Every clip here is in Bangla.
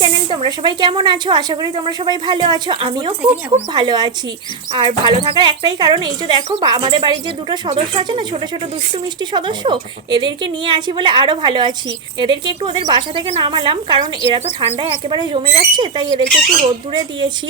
চ্যানেল। তোমরা সবাই কেমন আছো? আশা করি তোমরা সবাই ভালো আছো। আমিও খুব খুব ভালো আছি। আর ভালো থাকার একটাই কারণ, এই যে দেখো আমাদের বাড়ির যে দুটো সদস্য আছে না, ছোট ছোট দুষ্টু মিষ্টি সদস্য, এদেরকে নিয়ে আছি বলে আরো ভালো আছি। এদেরকে একটু ওদের বাসা থেকে নামালাম, কারণ এরা তো ঠান্ডায় একেবারে জমে যাচ্ছে, তাই এদেরকে একটু রোদ্দুরে দিয়েছি।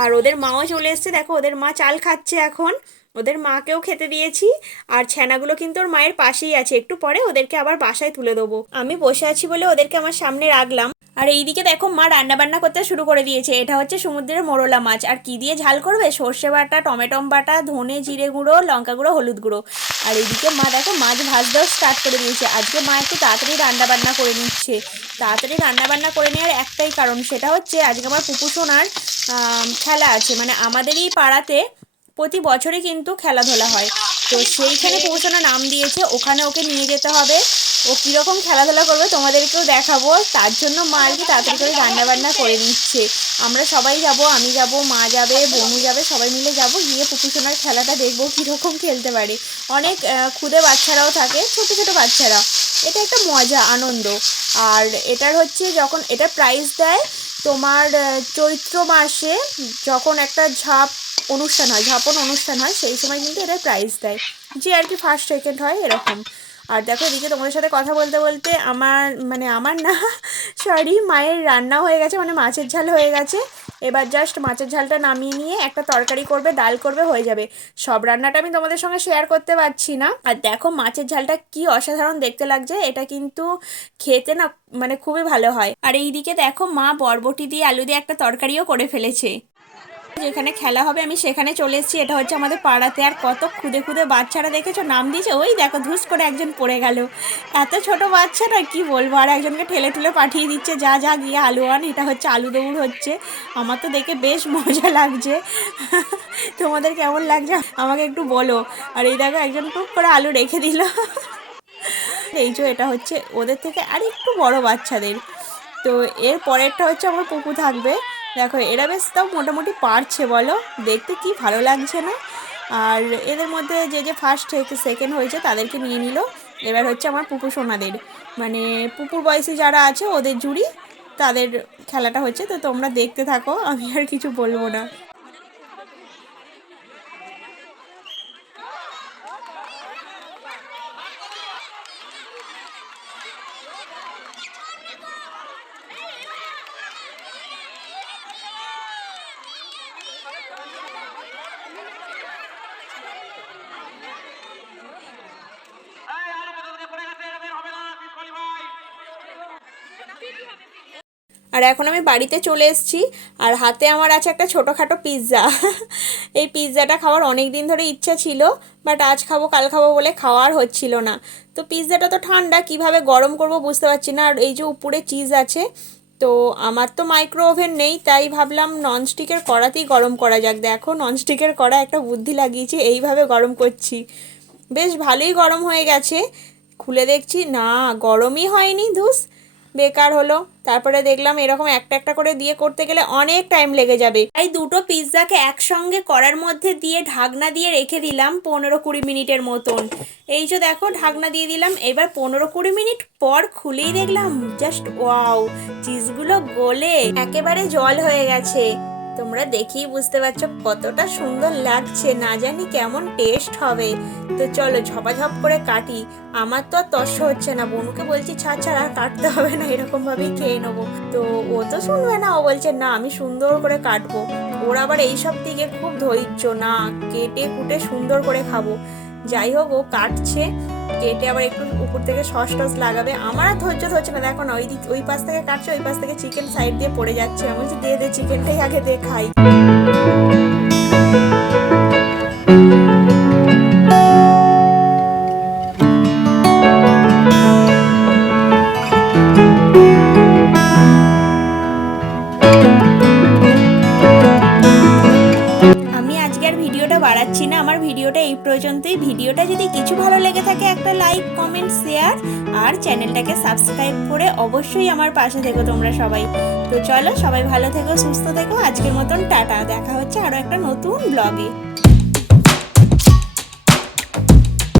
আর ওদের মাও চলে এসছে, দেখো ওদের মা চাল খাচ্ছে এখন। ওদের মাকেও খেতে দিয়েছি। আর ছানাগুলো কিন্তু ওর মায়ের পাশেই আছে, একটু পরে ওদেরকে আবার বাসায় তুলে দেবো। আমি বসে আছি বলে ওদেরকে আমার সামনে রাখলাম। আর এইদিকে দেখো মা রান্না বান্না করতে শুরু করে দিয়েছে। এটা হচ্ছে সমুদ্রের মোরলা মাছ। আর কি দিয়ে ঝাল করবে? সর্ষে বাটা, টমেটো বাটা, ধনে জিরে গুঁড়ো, লঙ্কা গুঁড়ো, হলুদ গুঁড়ো। আর এইদিকে মা দেখো মাছ ভাজতেও স্টার্ট করে দিয়েছে। আজকে মা একটু তাড়াতাড়ি রান্না বান্না করে নিচ্ছে। তাড়াতাড়ি রান্না বান্না করে নেওয়ার একটাই কারণ, সেটা হচ্ছে আজকে আমার পুপু সোনার খেলা আছে। মানে আমাদের এই পাড়াতে প্রতি বছরই কিন্তু খেলাধুলা হয়, তো সেইখানে পৌঁছানো নাম দিয়েছে, ওখানে ওকে নিয়ে যেতে হবে। ও কীরকম খেলাধুলা করবে তোমাদেরকেও দেখাবো, তার জন্য মা আর কি তাড়াতাড়ি করে রান্নাবান্না করে নিচ্ছে। আমরা সবাই যাব, আমি যাব, মা যাবে, বনু যাবে, সবাই মিলে যাব, গিয়ে পুকুসোনার খেলাটা দেখবো কীরকম খেলতে পারে। অনেক ক্ষুদে বাচ্চারাও থাকে, ছোটো ছোটো বাচ্চারা। এটা একটা মজা, আনন্দ। আর এটার হচ্ছে যখন এটা প্রাইজ দেয় তোমার চৈত্র মাসে, যখন একটা অনুষ্ঠান হয়, ঝাপন অনুষ্ঠান হয়, সেই সময় কিন্তু এটা প্রাইজ দেয়, যে আর কি ফার্স্ট সেকেন্ড হয় এরকম। আর দেখো এদিকে তোমাদের সাথে কথা বলতে বলতে আমার না সরি, মায়ের রান্না হয়ে গেছে, মানে মাছের ঝাল হয়ে গেছে। এবার জাস্ট মাছের ঝালটা নামিয়ে নিয়ে একটা তরকারি করবে, ডাল করবে, হয়ে যাবে। সব রান্নাটা আমি তোমাদের সঙ্গে শেয়ার করতে পারছি না। আর দেখো মাছের ঝালটা কি অসাধারণ দেখতে লাগছে, এটা কিন্তু খেতে না মানে খুবই ভালো হয়। আর এইদিকে দেখো মা বরবটি দিয়ে আলু দিয়ে একটা তরকারিও করে ফেলেছে। যেখানে খেলা হবে আমি সেখানে চলে এসেছি। এটা হচ্ছে আমাদের পাড়াতে। আর কত খুদে খুদে বাচ্চারা দেখেছো, নাম দিয়েছে। ওই দেখো ধুস করে একজন পড়ে গেল। এত ছোট বাচ্চাটা কি বলবো। আর একজনকে ঠেলে ঠেলে পাঠিয়ে দিচ্ছে, যা যা গিয়ে আলু আন। এটা হচ্ছে আলু দৌড় হচ্ছে। আমার তো দেখে বেশ মজা লাগছে। তোমাদের কেমন লাগছে আমাকে একটু বলো। আর এই দেখো একজন টুক করে আলু রেখে দিল। এই যে এটা হচ্ছে ওদের থেকে আর একটু বড় বাচ্চাদের। তো এর পরেরটা হচ্ছে আমার পুকু থাকবে। দেখো এরা বেশ তাও মোটামুটি পারছে, বলো দেখতে কি ভালো লাগছে না। আর এদের মধ্যে যে যে ফার্স্ট সেকেন্ড হয়েছে তাদেরকে নিয়ে নিল। এবার হচ্ছে আমার পুপু সোনাদের, মানে পুপুর বয়সী যারা আছে ওদের জুড়ি, তাদের খেলাটা হচ্ছে। তো তোমরা দেখতে থাকো, আমি আর কিছু বলবো না। আর এখন আমি বাড়িতে চলে এসেছি। আর হাতে আমার আছে একটা ছোটোখাটো পিৎজা। এই পিৎজাটা খাওয়ার অনেক দিন ধরে ইচ্ছা ছিল, বাট আজ খাবো কাল খাবো বলে খাওয়ার হচ্ছিল না। তো পিৎজাটা তো ঠান্ডা, কিভাবে গরম করব বুঝতে পারছি না। আর এই যে উপরে চিজ আছে, তো আমার তো মাইক্রো ওভেন নেই, তাই ভাবলাম ননস্টিকের কড়াতেই গরম করা যাক। দেখো ননস্টিকের কড়া একটা বুদ্ধি লাগিয়েছি, এইভাবে গরম করছি। বেশ ভালোই গরম হয়ে গেছে। খুলে দেখছি না, গরমই হয়নি, ধুস বেকার হলো। তারপরে দেখলাম এরকম একটা একটা করে দিয়ে করতে গেলে অনেক টাইম লেগে যাবে, তাই দুটো পিৎজাকে একসঙ্গে কড়ার মধ্যে দিয়ে ঢাকনা দিয়ে রেখে দিলাম 15-20 মিনিটের মতন। এই যে দেখো ঢাকনা দিয়ে দিলাম। এবার 15-20 মিনিট পর খুলেই দেখলাম জাস্ট ওয়াও, চিজগুলো গলে একেবারে জল হয়ে গেছে। তোমরা দেখেই বুঝতে পারছো কতটা সুন্দর লাগছে, না জানি কেমন টেস্ট হবে। তো চলো ঝপাঝপ করে কাটি। আমার তো আর তস্য হচ্ছে না, বনুকে বলছি ছাড় ছাড় আর কাটতে হবে না, এরকম ভাবেই খেয়ে নেবো। তো ও তো শুনবে না, ও বলছে না আমি সুন্দর করে কাটবো। ওর আবার এইসব দিকে খুব ধৈর্য, না কেটে কুটে সুন্দর করে খাবো। যাই হোক ও কাটছে, কেটে আবার একটু উপর থেকে সস টস লাগাবে। আমার আর ধৈর্য ধরছে না, দেখো না ওই পাশ থেকে কাটছে, ওই পাশ থেকে চিকেন সাইড দিয়ে পড়ে যাচ্ছে। আমি বলছি দে দে চিকেনটাই আগে দে খাই। ভিডিওটা বাড়াচ্ছি না, আমার ভিডিওটা এই পর্যন্তই। ভিডিওটা যদি কিছু ভালো লেগে থাকে একটা লাইক, কমেন্ট, শেয়ার আর চ্যানেলটাকে সাবস্ক্রাইব করে অবশ্যই আমার পাশে থেকো তোমরা সবাই। তো চলো সবাই ভালো থেকো, সুস্থ থেকো। আজকের মতন টাটা, দেখা হচ্ছে আরও একটা নতুন ব্লগে।